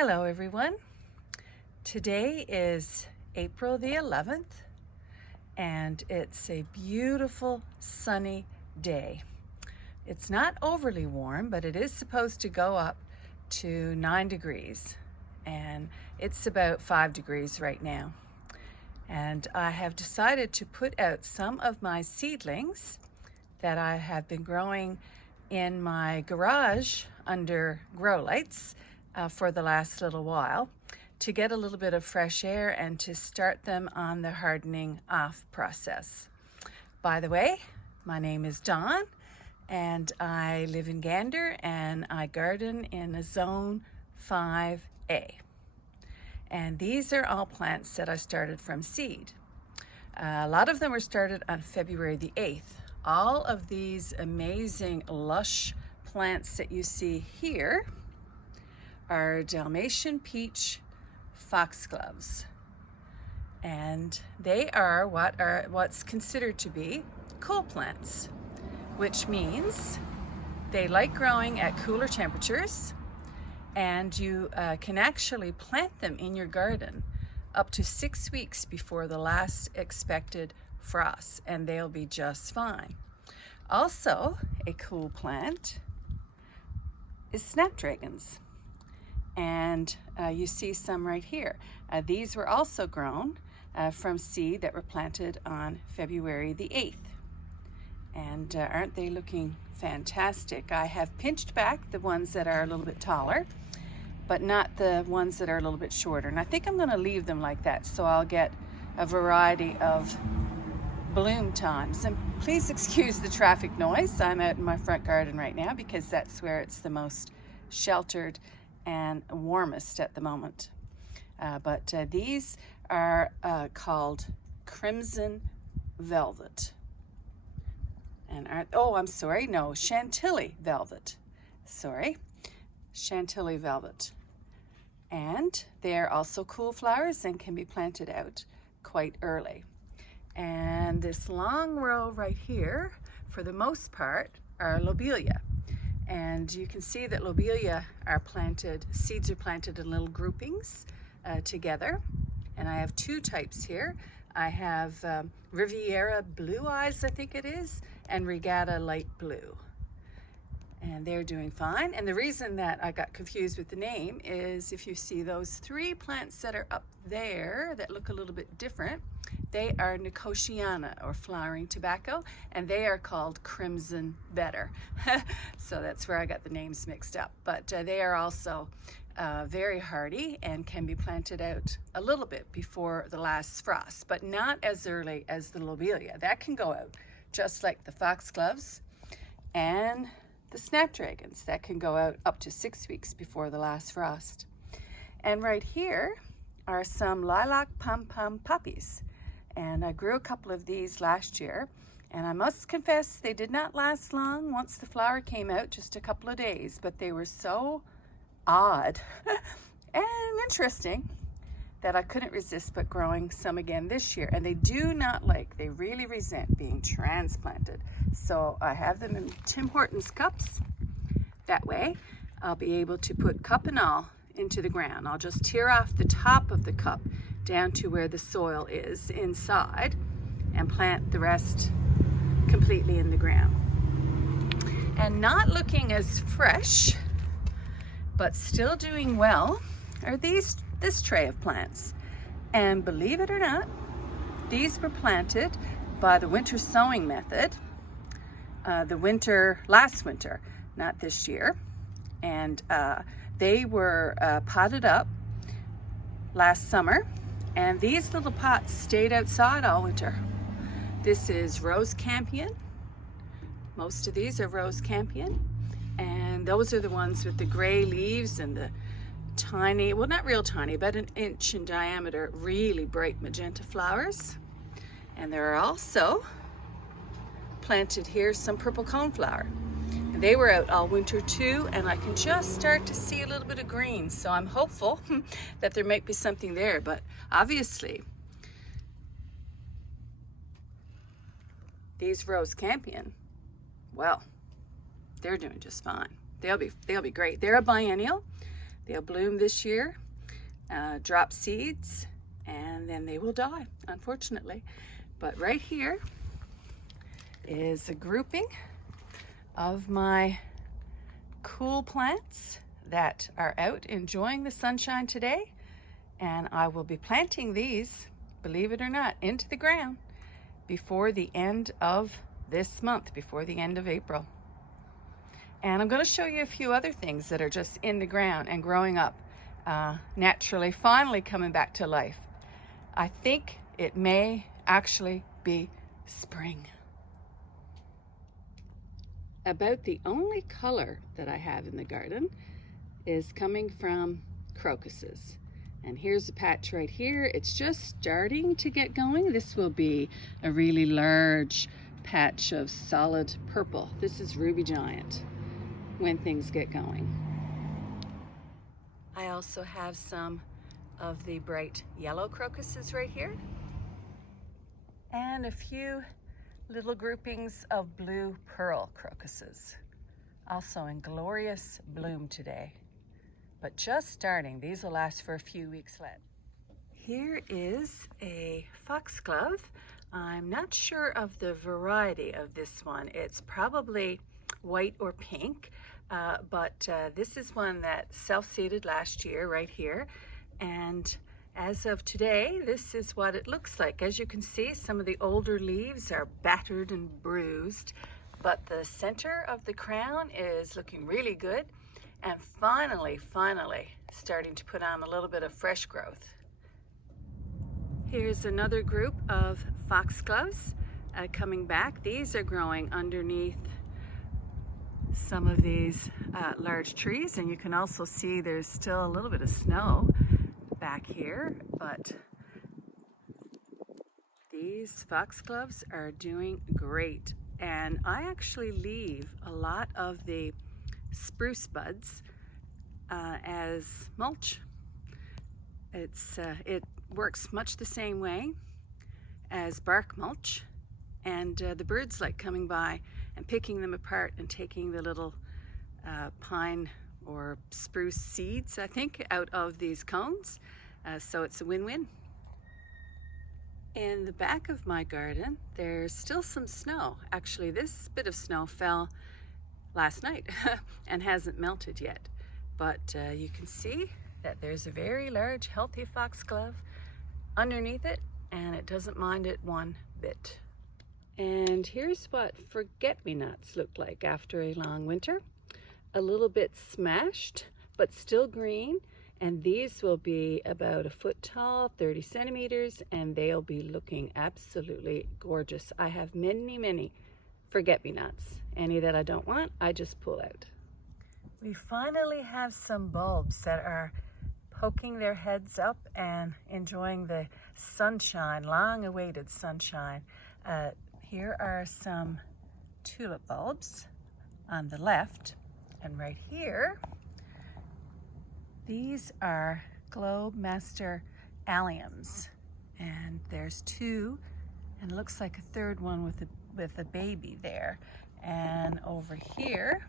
Hello everyone. Today is April the 11th and it's a beautiful sunny day. It's not overly warm, but it is supposed to go up to 9 degrees and it's about 5 degrees right now. And I have decided to put out some of my seedlings that I have been growing in my garage under grow lights for the last little while to get a little bit of fresh air and to start them on the hardening off process. By the way, my name is Dawn and I live in Gander and I garden in a zone 5A. And these are all plants that I started from seed. A lot of them were started on February the 8th. All of these amazing lush plants that you see here are Dalmatian peach foxgloves, and they are what's considered to be cool plants, which means they like growing at cooler temperatures, and you can actually plant them in your garden up to 6 weeks before the last expected frost, and they'll be just fine. Also, a cool plant is snapdragons. And you see some right here. These were also grown from seed that were planted on February the 8th. And aren't they looking fantastic? I have pinched back the ones that are a little bit taller, but not the ones that are a little bit shorter. And I think I'm gonna leave them like that so I'll get a variety of bloom times. And please excuse the traffic noise. I'm out in my front garden right now because that's where it's the most sheltered and warmest at the moment. But these are called crimson velvet. And chantilly velvet. Chantilly velvet. And they are also cool flowers and can be planted out quite early. And this long row right here, for the most part, are lobelia. And you can see that lobelia are planted, seeds are planted in little groupings together. And I have two types here. I have Riviera Blue Eyes, I think it is, and Regatta Light Blue. And they're doing fine. And the reason that I got confused with the name is if you see those three plants that are up there that look a little bit different, they are Nicotiana, or flowering tobacco, and they are called crimson better. So that's where I got the names mixed up. But they are also very hardy and can be planted out a little bit before the last frost, but not as early as the lobelia. That can go out just like the foxgloves and the snapdragons. That can go out up to 6 weeks before the last frost. And right here are some lilac pom-pom poppies. And I grew a couple of these last year, and I must confess they did not last long once the flower came out, just a couple of days, but they were so odd and interesting that I couldn't resist but growing some again this year. And they do not they really resent being transplanted. So I have them in Tim Hortons cups. That way I'll be able to put cup and all into the ground. I'll just tear off the top of the cup down to where the soil is inside and plant the rest completely in the ground. And not looking as fresh, but still doing well, are this tray of plants. And believe it or not, these were planted by the winter sowing method, last winter, not this year. And they were potted up last summer. And these little pots stayed outside all winter. This is rose campion. Most of these are rose campion. And those are the ones with the gray leaves and the tiny, well, not real tiny, but an inch in diameter, really bright magenta flowers. And there are also planted here some purple coneflower. And they were out all winter too, and I can just start to see a little bit of green. So I'm hopeful that there might be something there, but obviously these rose campion, well, they're doing just fine. They'll be great. They're a biennial. They'll bloom this year, drop seeds, and then they will die, unfortunately. But right here is a grouping of my cool plants that are out enjoying the sunshine today. And I will be planting these, believe it or not, into the ground before the end of this month, before the end of April. And I'm going to show you a few other things that are just in the ground and growing up naturally, finally coming back to life. I think it may actually be spring. About the only color that I have in the garden is coming from crocuses. And here's a patch right here. It's just starting to get going. This will be a really large patch of solid purple. This is Ruby Giant when things get going. I also have some of the bright yellow crocuses right here, and a few little groupings of blue pearl crocuses, also in glorious bloom today, but just starting. These will last for a few weeks yet. Here is a foxglove. I'm not sure of the variety of this one. It's probably white or pink, but this is one that self-seeded last year right here, and as of today, this is what it looks like. As you can see, some of the older leaves are battered and bruised, but the center of the crown is looking really good, and finally starting to put on a little bit of fresh growth. Here's another group of foxgloves coming back. These are growing underneath some of these large trees, and you can also see there's still a little bit of snow back here, but these foxgloves are doing great. And I actually leave a lot of the spruce buds as mulch. It works much the same way as bark mulch, and the birds like coming by and picking them apart and taking the little pine or spruce seeds, I think, out of these cones. So it's a win-win. In the back of my garden, there's still some snow. Actually, this bit of snow fell last night and hasn't melted yet. But you can see that there's a very large, healthy foxglove underneath it, and it doesn't mind it one bit. And here's what forget-me-nots look like after a long winter. A little bit smashed, but still green. And these will be about a foot tall, 30 centimeters, and they'll be looking absolutely gorgeous. I have many forget-me-nots. Any that I don't want, I just pull out. We finally have some bulbs that are poking their heads up and enjoying the sunshine, long-awaited sunshine. Here are some tulip bulbs on the left, and right here, these are Globe Master alliums, and there's two, and it looks like a third one with a baby there. And over here,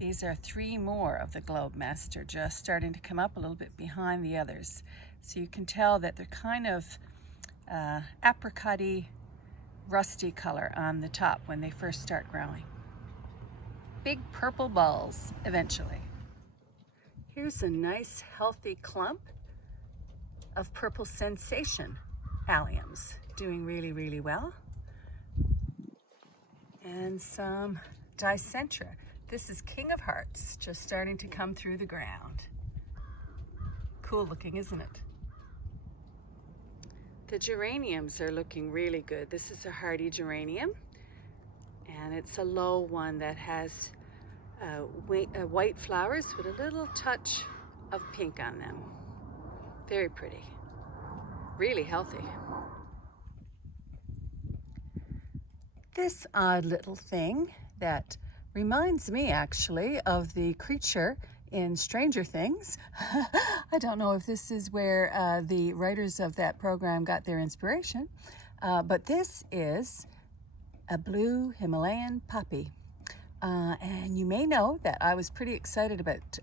these are three more of the Globe Master, just starting to come up a little bit behind the others. So you can tell that they're kind of apricot-y, rusty color on the top when they first start growing. Big purple balls eventually. Here's a nice healthy clump of purple sensation alliums, doing really well. And some dicentra. This is King of Hearts, just starting to come through the ground. Cool looking, isn't it? The geraniums are looking really good. This is a hardy geranium, and it's a low one that has white flowers with a little touch of pink on them. Very pretty, really healthy. This odd little thing that reminds me actually of the creature in Stranger Things. I don't know if this is where the writers of that program got their inspiration, but this is a blue Himalayan poppy. And you may know that I was pretty excited about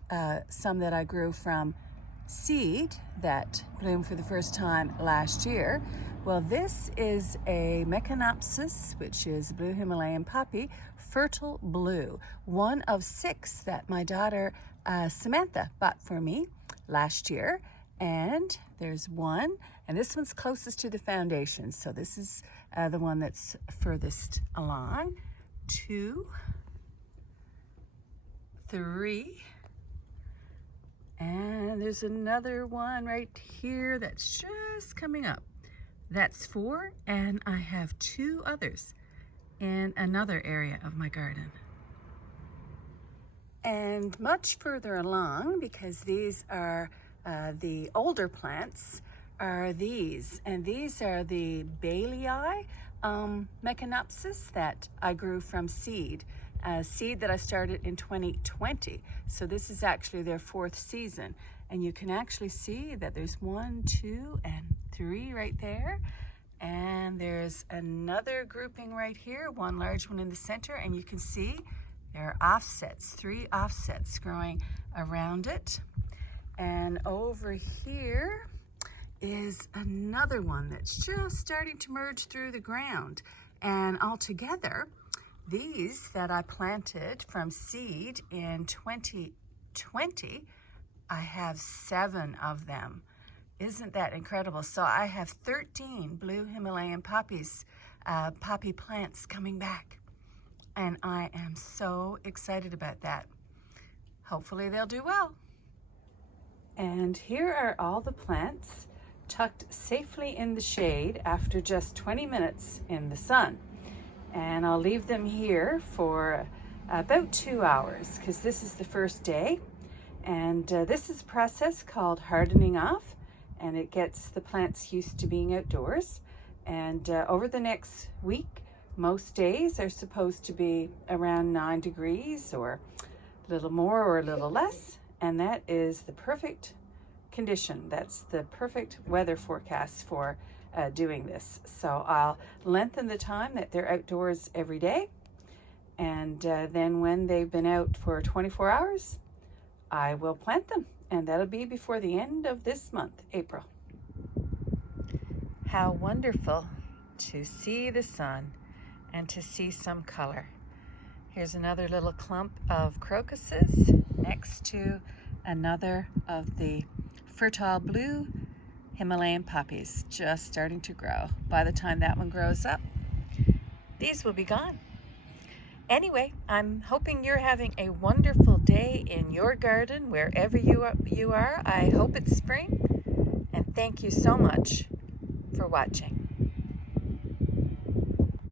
some that I grew from seed that bloomed for the first time last year. Well, this is a Meconopsis, which is blue Himalayan poppy, fertile blue, one of 6 that my daughter Samantha bought for me last year. And there's one, and this one's closest to the foundation, so this is the one that's furthest along. 2, 3, and there's another one right here that's just coming up. That's 4, and I have 2 others in another area of my garden. And much further along, because these are the older plants, are these, and these are the Bailey Meconopsis that I grew from seed. Seed that I started in 2020. So this is actually their 4th season. And you can actually see that there's 1, 2, and 3 right there. And there's another grouping right here, one large one in the center, and you can see there are offsets, 3 offsets growing around it. And over here is another one that's just starting to merge through the ground. And altogether, these that I planted from seed in 2020, I have 7 of them. Isn't that incredible? So I have 13 blue Himalayan poppies, poppy plants coming back. And I am so excited about that. Hopefully they'll do well. And here are all the plants tucked safely in the shade after just 20 minutes in the sun. And I'll leave them here for about 2 hours because this is the first day. And this is a process called hardening off, and it gets the plants used to being outdoors. And over the next week, most days are supposed to be around 9 degrees or a little more or a little less. And that is the perfect condition. That's the perfect weather forecast for doing this. So I'll lengthen the time that they're outdoors every day. And then when they've been out for 24 hours, I will plant them. And that'll be before the end of this month, April. How wonderful to see the sun and to see some color. Here's another little clump of crocuses next to another of the fertile blue Himalayan poppies just starting to grow. By the time that one grows up, these will be gone. Anyway, I'm hoping you're having a wonderful day in your garden, wherever you are. I hope it's spring, and thank you so much for watching.